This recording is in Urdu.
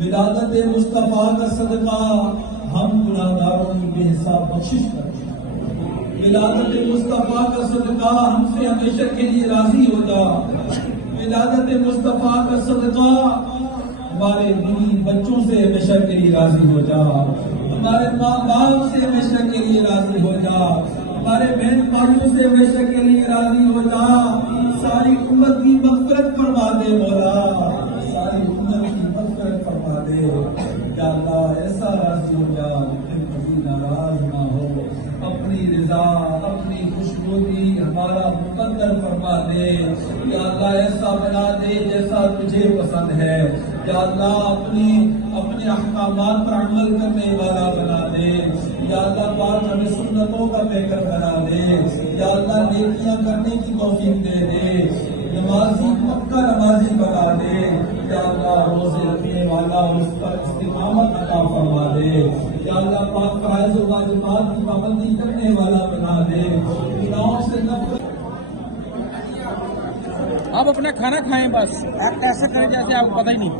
ولادت مصطفیٰ کا صدقہ ہم گناہگاروں کی بے حساب بخشش کرتے ہیں۔ ولادت مصطفیٰ کا صدقہ ہم سے ہمیشہ کے لیے راضی ہو جا۔ ولادت مصطفیٰ کا صدقہ ہمارے بیوی بچوں سے ہمیشہ کے لیے راضی ہو جا، ہمارے ماں باپ سے ہمیشہ کے لیے راضی ہو جا، ہمارے بہن بھائیوں سے ہمیشہ کے لیے راضی ہو جا۔ ساری امت کی مغفرت فرما دے مولا، ساری امت کی مغفرت فرما دے یا اللہ۔ ایسا راضی ہو جا کہ کبھی ناراض نہ ہو، اپنی رضا اپنی خوشنودی ہمارا مقدر فرما دے یا اللہ۔ ایسا بنا دے جیسا تجھے پسند ہے یا اللہ۔ اپنے احکامات پر عمل کرنے والا بنا دے یا اللہ۔ پاک ہمیں سنتوں کا پیکر بنا دے یا اللہ۔ نیکیاں کرنے کی توفیق دے دے، نمازی پکا نمازی بنا دے یا اللہ۔ روزے رکھنے والا اس پر استقامت عطا فرما دے یا اللہ۔ پاک فرائض و واجبات کی پابندی کرنے والا بنا دے، گناہوں سے نفرت۔ آپ اپنا کھانا کھائیں، بس ایسے کریں جیسے آپ کو پتہ ہی نہیں۔